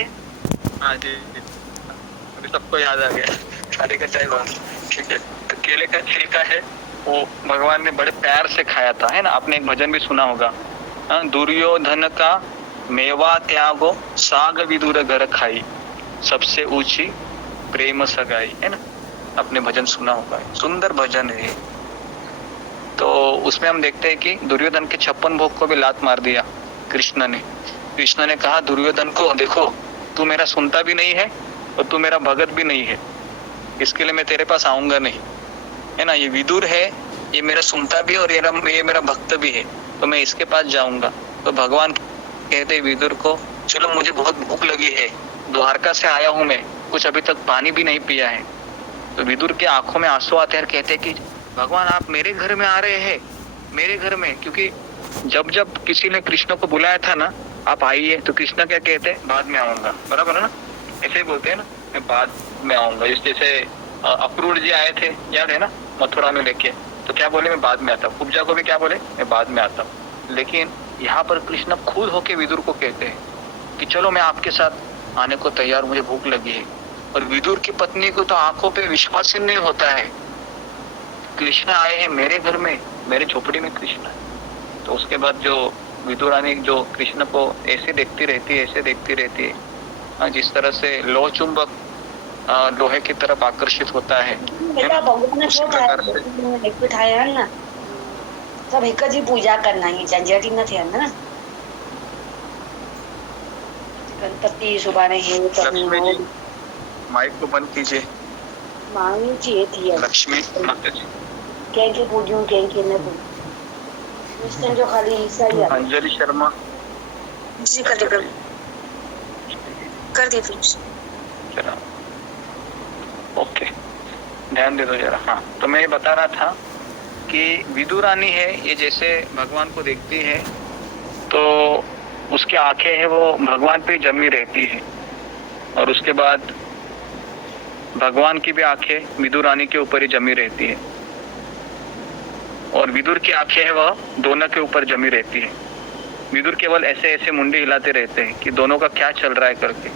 थे? हाँ जी जी, अभी सबको याद आ गया। खाने का चाय बात, ठीक है। तो केले का छिलका है वो भगवान ने बड़े प्यार से खाया था, है ना। आपने एक भजन भी सुना होगा, हाँ, दुर्योधन का मेवा त्यागो साग विदुर घर खाई, सबसे ऊंची प्रेम सगाई, है ना। आपने भजन सुना होगा, सुंदर भजन है। तो उसमें हम देखते हैं कि दुर्योधन के 56 भोग को भी लात मार दिया कृष्ण ने। कृष्ण ने कहा दुर्योधन को, देखो तू मेरा सुनता भी नहीं है और तू मेरा भगत भी नहीं है, इसके लिए मैं तेरे पास आऊंगा नहीं, है ना। ये विदुर है, ये मेरा सुनता भी और ये मेरा भक्त भी है, तो मैं इसके पास जाऊंगा। तो भगवान कहते विदुर को, चलो मुझे बहुत भूख लगी है, द्वारका से आया हूं मैं, कुछ अभी तक पानी भी नहीं पिया है। तो विदुर के आंखों में आंसू आते हैं और कहते हैं कि भगवान आप मेरे घर में आ रहे हैं, मेरे घर में। क्योंकि जब जब किसी ने कृष्ण को बुलाया था ना, आप आइए, तो कृष्ण क्या कहते हैं, बाद में आऊंगा, बराबर है ना। ऐसे ही बोलते हैं ना, मैं बाद में आऊंगा। जैसे अक्रूर जी आए थे, याद है ना, मथुरा में लेके, तो क्या बोले, मैं बाद में आता हूँ। कुब्जा को भी क्या बोले, मैं बाद में आता हूँ। लेकिन यहाँ पर कृष्ण खुद होके विदुर को कहते हैं कि चलो मैं आपके साथ आने को तैयार, मुझे भूख लगी है। और विदुर की पत्नी को तो आंखों पे विश्वास ही नहीं होता है, कृष्ण आए हैं मेरे घर में, मेरे झोपड़ी में कृष्ण है। तो उसके बाद जो विदुर रानी जो कृष्ण को ऐसे देखती रहती है, ऐसे देखती रहती है, जिस तरह से लोह चुंबक लोहे की तरफ आकर्षित होता है, उसी प्रकार से सब एक जी पूजा करना ही झंझट न थे ना। गणपति सुबाने है लक्ष्मी जी, माइक को बंद कीजिए। मांगी चाहिए थी लक्ष्मी माता जी के पूजूं के न पूजूं जो खाली हिस्सा ही है। अंजलि शर्मा जी कर दे, कर दे प्लीज। चलो ओके, ध्यान दे दो जरा। हाँ, तो मैं ये बता रहा था कि विदुर रानी है, ये जैसे भगवान को देखती है तो उसकी आंखें है वो भगवान पे जमी रहती है, और उसके बाद भगवान की भी आंखें विदुर रानी के ऊपर ही जमी रहती है, और विदुर की आंखें है वह दोनों के ऊपर जमी रहती है। विदुर केवल ऐसे ऐसे मुंडी हिलाते रहते हैं कि दोनों का क्या चल रहा है करके,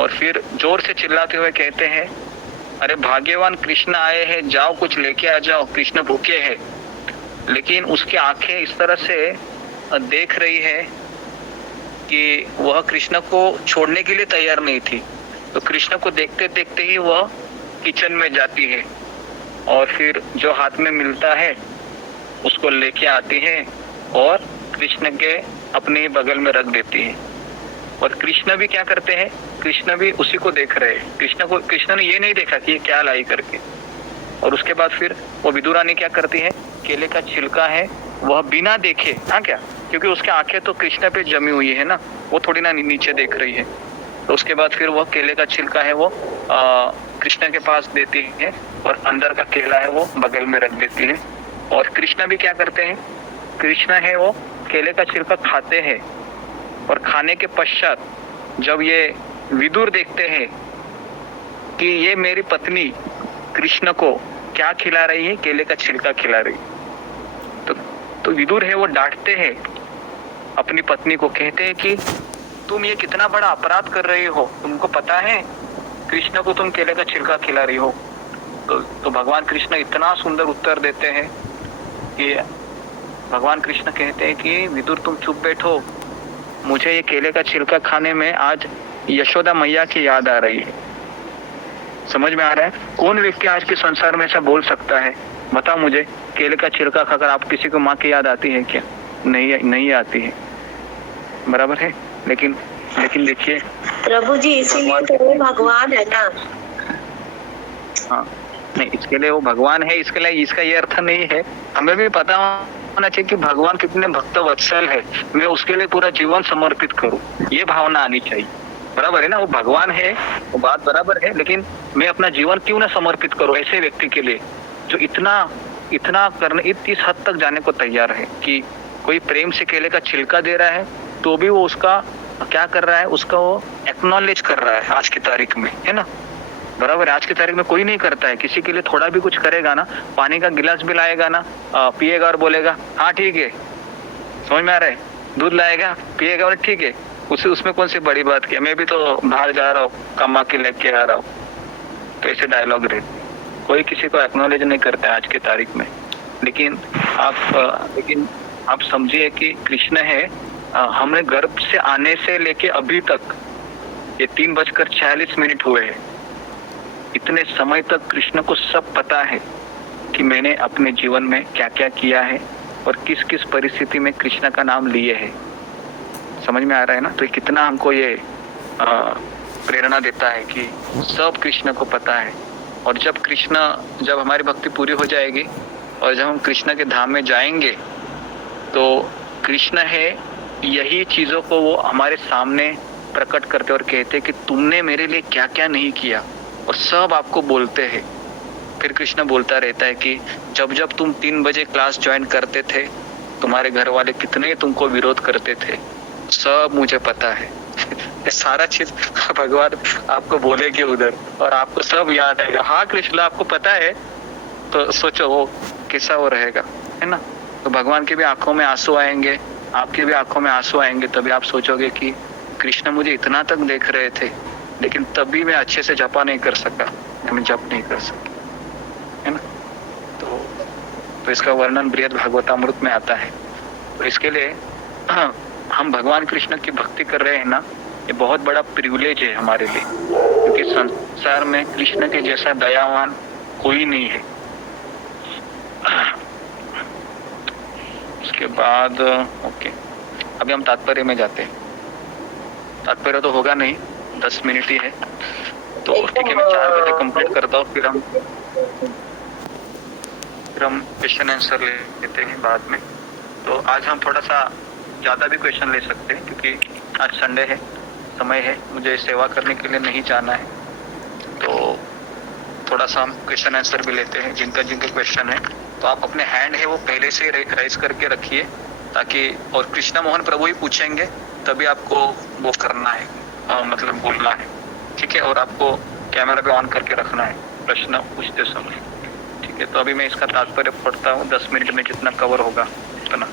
और फिर जोर से चिल्लाते हुए कहते हैं, अरे भाग्यवान कृष्ण आए हैं, जाओ कुछ लेके आ जाओ, कृष्ण भूखे हैं। लेकिन उसकी आंखें इस तरह से देख रही है कि वह कृष्ण को छोड़ने के लिए तैयार नहीं थी। तो कृष्ण को देखते देखते ही वह किचन में जाती है, और फिर जो हाथ में मिलता है उसको लेके आती है और कृष्ण के अपने बगल में रख देती है। और कृष्ण भी क्या करते हैं, कृष्ण भी उसी को देख रहे हैं। कृष्ण ने ये नहीं देखा कि ये क्या लाई करके। और उसके बाद फिर वो विदुर रानी क्या करती है, केले का छिलका है वह बिना देखे, हाँ क्या, क्योंकि उसके आंखें तो कृष्ण पे जमी हुई है ना, वो थोड़ी ना नीचे देख रही है। तो उसके बाद फिर वह केले का छिलका है वो कृष्ण के पास देती है, और अंदर का केला है वो बगल में रख देती है। और कृष्ण भी क्या करते हैं, कृष्ण है वो केले का छिलका खाते हैं, और खाने के पश्चात जब ये विदुर देखते हैं कि ये मेरी पत्नी कृष्ण को क्या खिला रही है, केले का छिलका खिला रही, तो विदुर है वो डांटते हैं अपनी पत्नी को, कहते हैं कि तुम ये कितना बड़ा अपराध कर रही हो, तुमको पता है कृष्ण को तुम केले का छिलका खिला रही हो। तो भगवान कृष्ण इतना सुंदर उत्तर देते हैं कि भगवान कृष्ण कहते हैं कि विदुर तुम चुप बैठो, मुझे ये केले का छिलका खाने में आज यशोदा मैया की याद आ रही है। समझ में आ रहा है, कौन व्यक्ति आज के संसार में ऐसा बोल सकता है, बताओ मुझे। केले का छिलका खाकर आप किसी को माँ की याद आती है क्या? नहीं आती है, बराबर है। लेकिन देखिए प्रभु जी, इसीलिए तो वो भगवान है ना। हाँ, नहीं, इसके लिए वो भगवान है, इसके लिए इसका ये अर्थ नहीं है। हमें भी पता होना चाहिए कि भगवान कितने भक्त वत्सल है, मैं उसके लिए पूरा जीवन समर्पित करूं, ये भावना आनी चाहिए, बराबर है ना। वो भगवान है, वो बात बराबर है, लेकिन मैं अपना जीवन क्यों ना समर्पित करूं ऐसे व्यक्ति के लिए जो इतना करने, इस हद तक जाने को तैयार है कि कोई प्रेम से केले का छिलका दे रहा है तो भी वो उसका क्या कर रहा है, उसका वो एक्नॉलेज कर रहा है आज की तारीख में, है ना, बराबर। आज की तारीख में कोई नहीं करता है, किसी के लिए थोड़ा भी कुछ करेगा ना, पानी का गिलास भी लाएगा ना, पिएगा और बोलेगा हाँ ठीक है, समझ में आ रहा है, दूध लाएगा पिएगा और ठीक है, उसे उसमें कौन सी बड़ी बात की, मैं भी तो बाहर जा रहा हूँ, कमा के लेके आ रहा हूँ। तो ऐसे डायलॉग रहते, कोई किसी को एक्नॉलेज नहीं करता है आज की तारीख में। लेकिन आप समझिए कि कृष्ण है, हमें गर्भ से आने से लेके अभी तक ये 3:46 हुए हैं, इतने समय तक कृष्ण को सब पता है कि मैंने अपने जीवन में क्या क्या किया है और किस किस परिस्थिति में कृष्ण का नाम लिए है। समझ में आ रहा है ना? तो कितना हमको ये प्रेरणा देता है कि सब कृष्ण को पता है। और जब हमारी भक्ति पूरी हो जाएगी और जब हम कृष्ण के धाम में जाएंगे तो कृष्ण है, यही चीजों को वो हमारे सामने प्रकट करते और कहते कि तुमने मेरे लिए क्या क्या नहीं किया, और सब आपको बोलते हैं। फिर कृष्ण बोलता रहता है कि जब जब तुम 3 बजे क्लास ज्वाइन करते थे, तुम्हारे घर वाले कितने तुमको विरोध करते थे, सब मुझे पता है। ये सारा चीज भगवान आपको बोलेंगे उधर और आपको सब याद आएगा। हाँ कृष्ण आपको पता है, तो सोचो वो कैसा वो रहेगा, है ना? तो भगवान की भी आंखों में आंसू आएंगे, आपकी भी आंखों में आंसू आएंगे। तभी आप सोचोगे कि कृष्ण मुझे इतना तक देख रहे थे, लेकिन तभी मैं अच्छे से जपा नहीं कर सका, मैं जप नहीं कर सका, है ना? तो इसका वर्णन बृहद भागवतामृत में आता है। तो इसके लिए हम भगवान कृष्ण की भक्ति कर रहे हैं ना, ये बहुत बड़ा प्रिविलेज है हमारे लिए, क्योंकि संसार में कृष्ण के जैसा दयावान कोई नहीं है। इसके बाद ओके, अभी हम तात्पर्य में जाते हैं। तात्पर्य तो होगा नहीं, 10 मिनट ही है, तो ठीक है, मैं 4 बजे कंप्लीट करता हूँ। फिर हम क्वेश्चन आंसर लेते हैं बाद में। तो आज हम थोड़ा सा ज़्यादा भी क्वेश्चन ले सकते हैं, क्योंकि आज संडे है, समय है, मुझे सेवा करने के लिए नहीं जाना है। तो थोड़ा सा हम क्वेश्चन आंसर भी लेते हैं, जिनका क्वेश्चन है। तो आप अपने हैंड है वो पहले से राइज करके रखिए, ताकि, और कृष्णा मोहन प्रभु ही पूछेंगे तभी आपको वो करना है, मतलब बोलना है, ठीक है? और आपको कैमरा पे ऑन करके रखना है प्रश्न पूछते समय, ठीक है? तो अभी मैं इसका तात्पर्य पढ़ता हूँ, 10 मिनट में जितना कवर होगा उतना।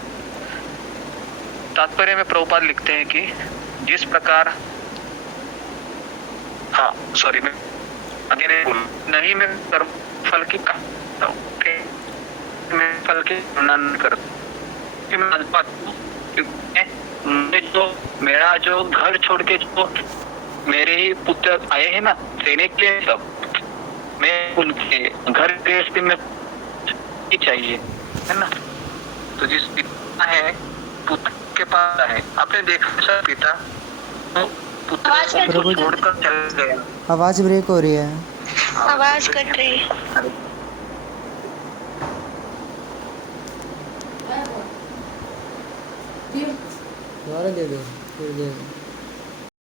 तात्पर्य में प्रभुपाद लिखते हैं कि जिस प्रकार, हाँ सॉरी, मैं आगे नहीं, मैं कर्म फल की करता हूँ, मैं फल की वर्णन करता हूँ। जो मेरा जो घर छोड़ के जो मेरे ही पुत्र आए हैं ना देने के लिए, सब मैं उनके घर गृहस्थी में ही चाहिए, है ना? तो जिस पिता है पुत्र के पास है, आपने देखा पिता तो पुत्र को छोड़कर चल गया। आवाज ब्रेक हो रही है, आवाज कट रही है। दोबारा दे दो, फिर दे दो।